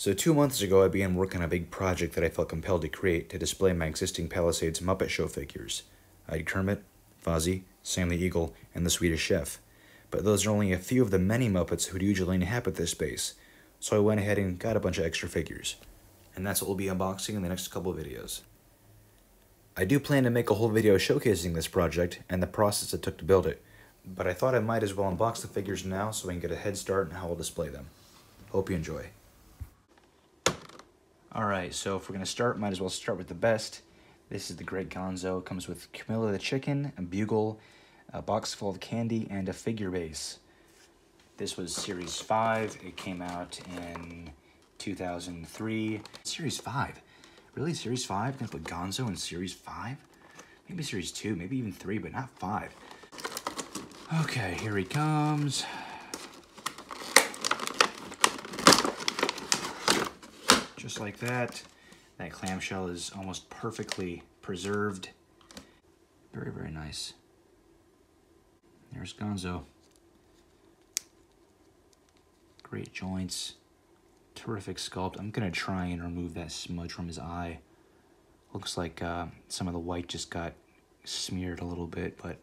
So 2 months ago, I began work on a big project that I felt compelled to create to display my existing Palisades Muppet Show figures. I had Kermit, Fozzie, Sam the Eagle, and the Swedish Chef. But those are only a few of the many Muppets who'd usually inhabit this space, so I went ahead and got a bunch of extra figures. And that's what we'll be unboxing in the next couple of videos. I do plan to make a whole video showcasing this project and the process it took to build it, but I thought I might as well unbox the figures now so I can get a head start on how I'll display them. Hope you enjoy. Alright, so if we're going to start, might as well start with the best. This is the Great Gonzo. It comes with Camilla the Chicken, a bugle, a box full of candy, and a figure base. This was Series 5. It came out in 2003. Series 5? Really? Series 5? Gonna put Gonzo in Series 5? Maybe Series 2, maybe even 3, but not 5. Okay, here he comes. Just like that. That clamshell is almost perfectly preserved. Very, very nice. There's Gonzo. Great joints. Terrific sculpt. I'm going to try and remove that smudge from his eye. Looks like some of the white just got smeared a little bit, but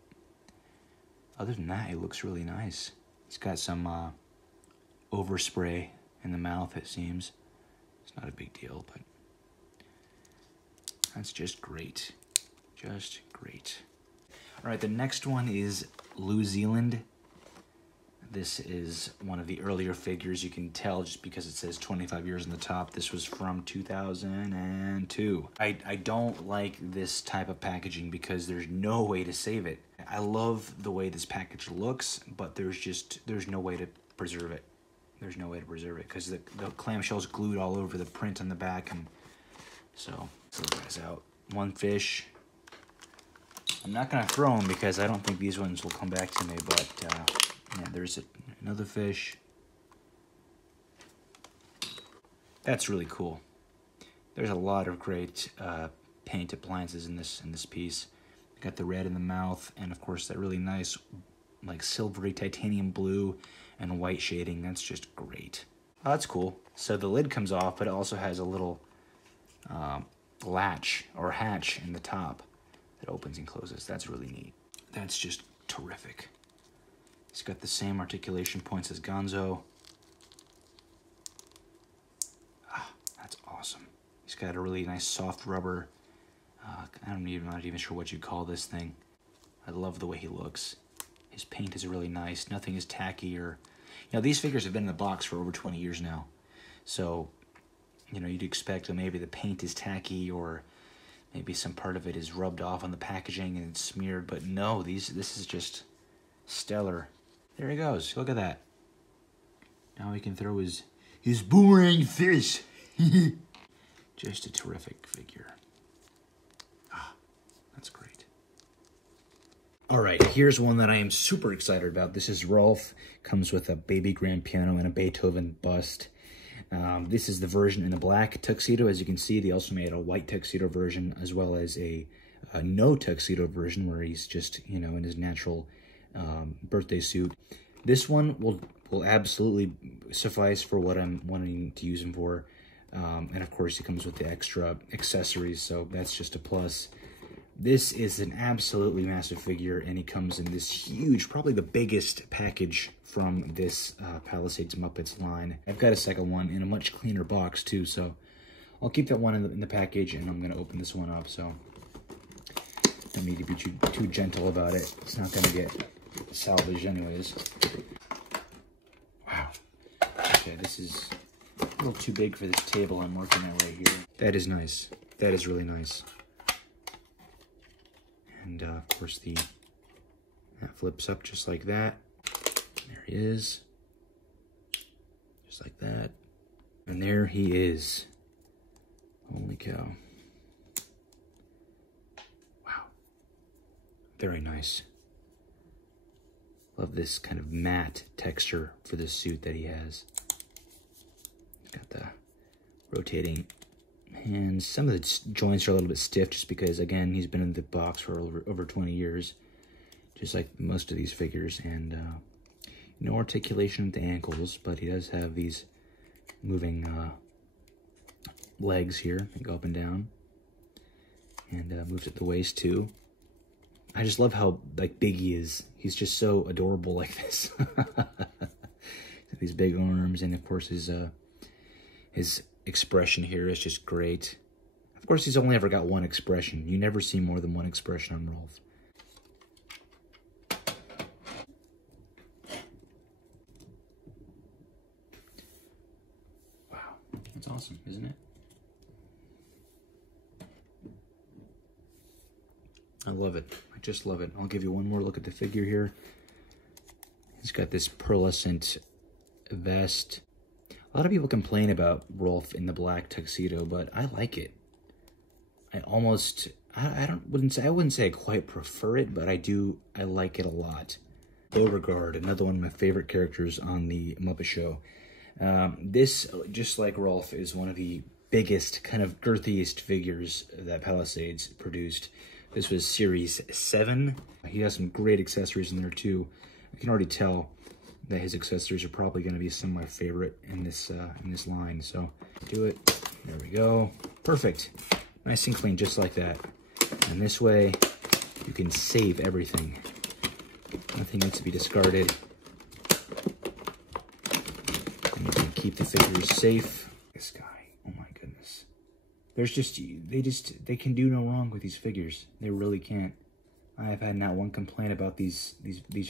other than that, it looks really nice. He's got some overspray in the mouth, it seems. It's not a big deal, but that's just great. Just great. All right, the next one is New Zealand. This is one of the earlier figures. You can tell just because it says 25 years on the top. This was from 2002. I don't like this type of packaging because there's no way to save it. I love the way this package looks, but there's no way to preserve it. There's no way to preserve it because the clamshell's glued all over the print on the back, and so guys out. One fish. I'm not gonna throw them because I don't think these ones will come back to me, but yeah, there's another fish. That's really cool. There's a lot of great paint appliances in this piece. You got the red in the mouth, and of course that really nice, like silvery titanium blue and white shading. That's just great. Oh, that's cool. So the lid comes off, but it also has a little latch or hatch in the top that opens and closes. That's really neat. That's just terrific. He's got the same articulation points as Gonzo. Ah, that's awesome. He's got a really nice soft rubber. I'm not even sure what you call this thing. I love the way he looks. His paint is really nice. Nothing is tacky or... You know, these figures have been in the box for over 20 years now. So, you know, you'd expect that maybe the paint is tacky or maybe some part of it is rubbed off on the packaging and it's smeared. But no, this is just stellar. There he goes. Look at that. Now he can throw his boomerang fish. Just a terrific figure. Ah, that's great. All right, here's one that I am super excited about. This is Rolf. Comes with a baby grand piano and a Beethoven bust. This is the version in a black tuxedo. As you can see, they also made a white tuxedo version as well as a no tuxedo version where he's just, you know, in his natural birthday suit. This one will absolutely suffice for what I'm wanting to use him for. And of course, he comes with the extra accessories, so that's just a plus. This is an absolutely massive figure, and he comes in this huge, probably the biggest package from this Palisades Muppets line. I've got a second one in a much cleaner box, too, so I'll keep that one in the package, and I'm going to open this one up, so don't need to be too gentle about it. It's not going to get salvaged anyways. Wow. Okay, this is a little too big for this table I'm working at right here. That is nice. That is really nice. And of course that flips up just like that. There he is. Just like that. And there he is. Holy cow. Wow. Very nice. Love this kind of matte texture for this suit that he has. Got the rotating hands. Some of the joints are a little bit stiff just because, again, he's been in the box for over 20 years, just like most of these figures. And no articulation at the ankles, but he does have these moving legs here. They go up and down. And moves at the waist too. I just love how like big he is. He's just so adorable like this. These big arms, and of course his expression here is just great. Of course, he's only ever got one expression. You never see more than one expression on Rolf. Wow, that's awesome, isn't it? I love it. I just love it. I'll give you one more look at the figure here. He's got this pearlescent vest. A lot of people complain about Rolf in the black tuxedo, but I like it. I wouldn't say I quite prefer it, but I like it a lot. Beauregard, another one of my favorite characters on the Muppet Show. This, just like Rolf, is one of the biggest, kind of girthiest figures that Palisades produced. This was Series 7. He has some great accessories in there too. I can already tell that his accessories are probably going to be some of my favorite in this line. So do it. There we go. Perfect. Nice and clean, just like that. And this way, you can save everything. Nothing needs to be discarded. And you can keep the figures safe. This guy, oh my goodness. They can do no wrong with these figures. They really can't. I have had not one complaint about these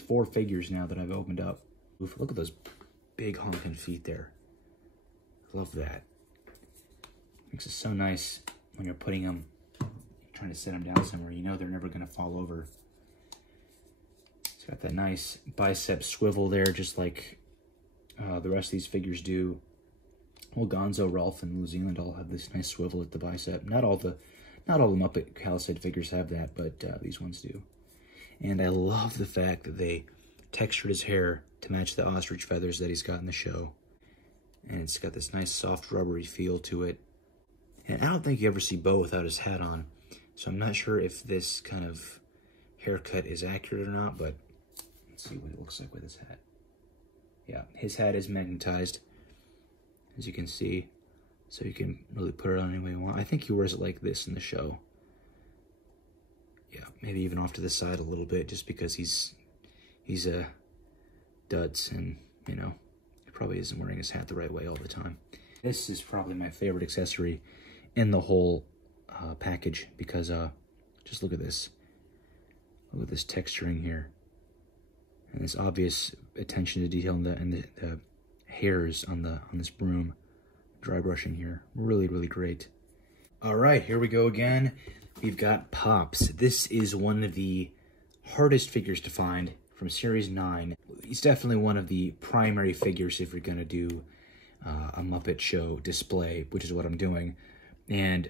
4 figures now that I've opened up. Oof, look at those big honking feet there. Love that. Makes it so nice when you're putting them, trying to set them down somewhere. You know they're never going to fall over. It's got that nice bicep swivel there, just like the rest of these figures do. Well, Gonzo, Rolf, and New Zealand all have this nice swivel at the bicep. Not all the Muppet Palisade figures have that, but these ones do. And I love the fact that they textured his hair to match the ostrich feathers that he's got in the show. And it's got this nice soft rubbery feel to it. And I don't think you ever see Bo without his hat on. So I'm not sure if this kind of haircut is accurate or not, but let's see what it looks like with his hat. Yeah, his hat is magnetized, as you can see. So you can really put it on any way you want. I think he wears it like this in the show. Yeah, maybe even off to the side a little bit, just because he's a Dutz, and you know, he probably isn't wearing his hat the right way all the time. This is probably my favorite accessory in the whole package, because just look at this. Look at this texturing here, and this obvious attention to detail in the hairs on this broom. Dry brushing here, really, really great. All right, here we go again. We've got Pops. This is one of the hardest figures to find from Series 9. He's definitely one of the primary figures if you're gonna do a Muppet Show display, which is what I'm doing. And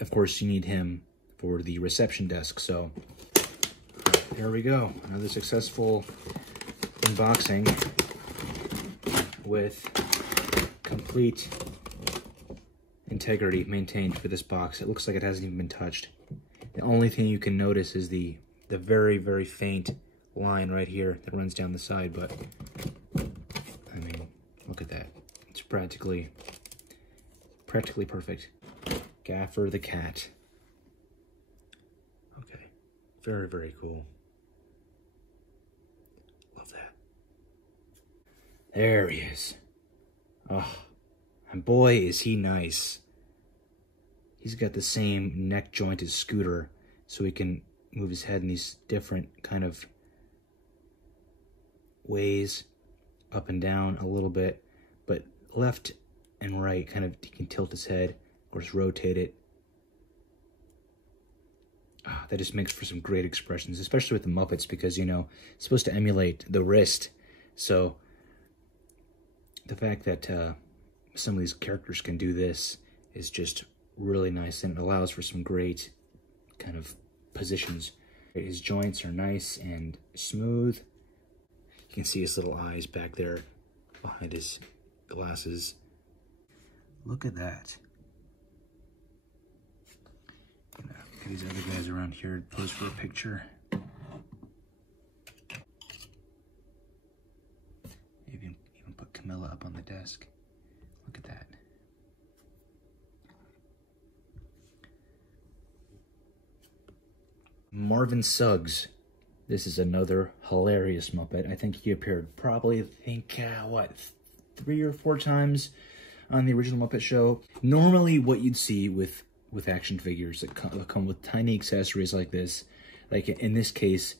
of course you need him for the reception desk. So here we go, another successful unboxing with complete integrity maintained for this box. It looks like it hasn't even been touched. The only thing you can notice is the very, very faint line right here that runs down the side, but I mean, look at that. It's practically perfect. Gaffer the cat. Okay, very, very cool. Love that. There he is. Oh, and boy, is he nice. He's got the same neck joint as Scooter, so he can move his head in these different kind of ways, up and down a little bit, but left and right, kind of, he can tilt his head, or just rotate it. That just makes for some great expressions, especially with the Muppets, because, you know, it's supposed to emulate the wrist, so the fact that some of these characters can do this is just really nice, and it allows for some great kind of positions. His joints are nice and smooth. You can see his little eyes back there behind his glasses. Look at that. Get these other guys around here to pose for a picture. Maybe even put Camilla up on the desk. Look at that. Marvin Suggs. This is another hilarious Muppet. I think he appeared probably, what, 3 or 4 times on the original Muppet Show. Normally what you'd see with action figures that come with tiny accessories like this, like in this case,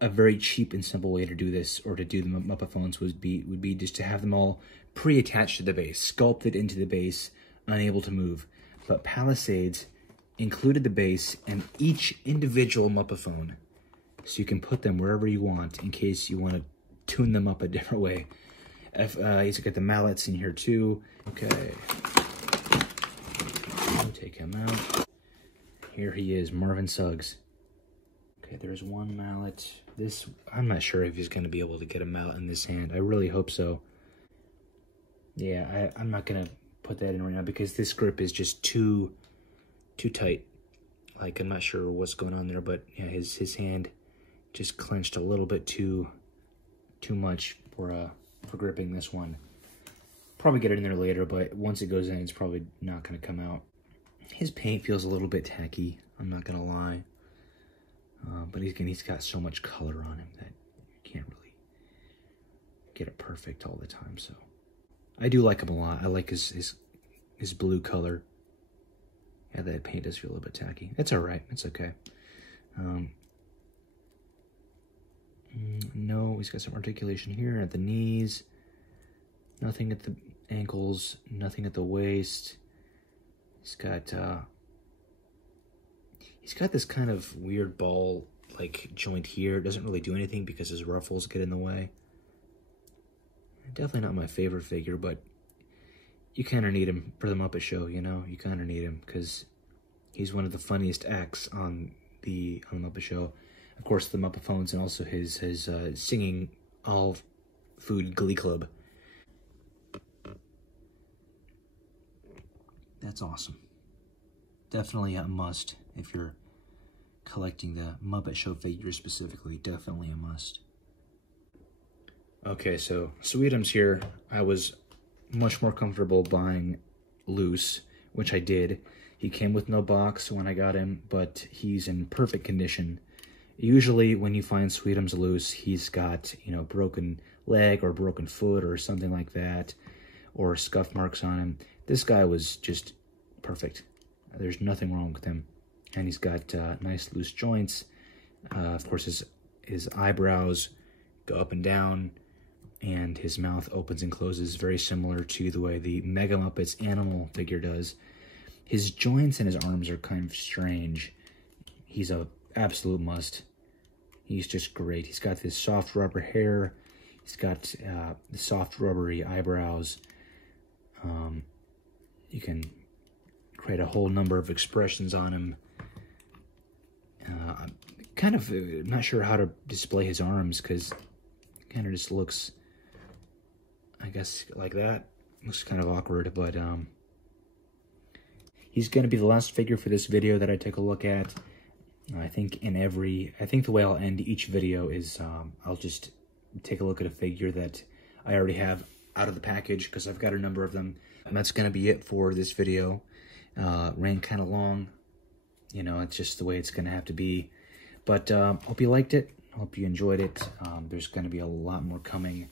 a very cheap and simple way to do this, or to do the Muppet phones, would be just to have them all pre-attached to the base, sculpted into the base, unable to move. But Palisades included the base and each individual Muppet phone, so you can put them wherever you want in case you want to tune them up a different way. He's got the mallets in here too. Okay, take him out. Here he is, Marvin Suggs. Okay, there's one mallet. This, I'm not sure if he's going to be able to get a mallet in this hand. I really hope so. Yeah, I'm not going to put that in right now because this grip is just too tight. Like, I'm not sure what's going on there, but yeah, his hand just clenched a little bit too much for gripping this one. Probably get it in there later, but once it goes in, it's probably not going to come out. His paint feels a little bit tacky, I'm not going to lie. But he's got so much color on him that you can't really get it perfect all the time. So I do like him a lot. I like his blue color. Yeah, that paint does feel a little bit tacky. It's all right. It's okay. No, he's got some articulation here at the knees. Nothing at the ankles. Nothing at the waist. He's got this kind of weird ball-like joint here. It doesn't really do anything because his ruffles get in the way. Definitely not my favorite figure, but you kind of need him for the Muppet Show, you know? You kind of need him because he's one of the funniest acts on the Muppet Show. Of course, the Muppet Phones, and also his singing all-food glee club. That's awesome. Definitely a must if you're collecting the Muppet Show figures specifically. Definitely a must. Okay, so Sweetums here, I was much more comfortable buying loose, which I did. He came with no box when I got him, but he's in perfect condition. Usually when you find Sweetums loose, he's got, you know, broken leg or broken foot or something like that, or scuff marks on him. This guy was just perfect. There's nothing wrong with him. And he's got nice loose joints. Of course, his eyebrows go up and down, and his mouth opens and closes very similar to the way the Mega Muppets animal figure does. His joints and his arms are kind of strange. He's an absolute must. He's just great. He's got this soft rubber hair. He's got the soft rubbery eyebrows. You can create a whole number of expressions on him. I'm kind of not sure how to display his arms because it kind of just looks, I guess, like that. Looks kind of awkward, but he's going to be the last figure for this video that I take a look at. I think the way I'll end each video is I'll just take a look at a figure that I already have out of the package because I've got a number of them. And that's going to be it for this video. Ran kind of long. You know, it's just the way it's going to have to be. But hope you liked it. Hope you enjoyed it. There's going to be a lot more coming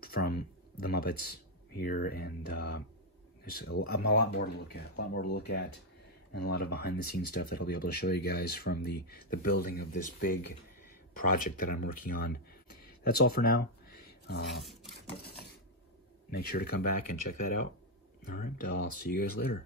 from the Muppets here. And there's a lot more to look at. And a lot of behind-the-scenes stuff that I'll be able to show you guys from the building of this big project that I'm working on. That's all for now. Make sure to come back and check that out. All right, I'll see you guys later.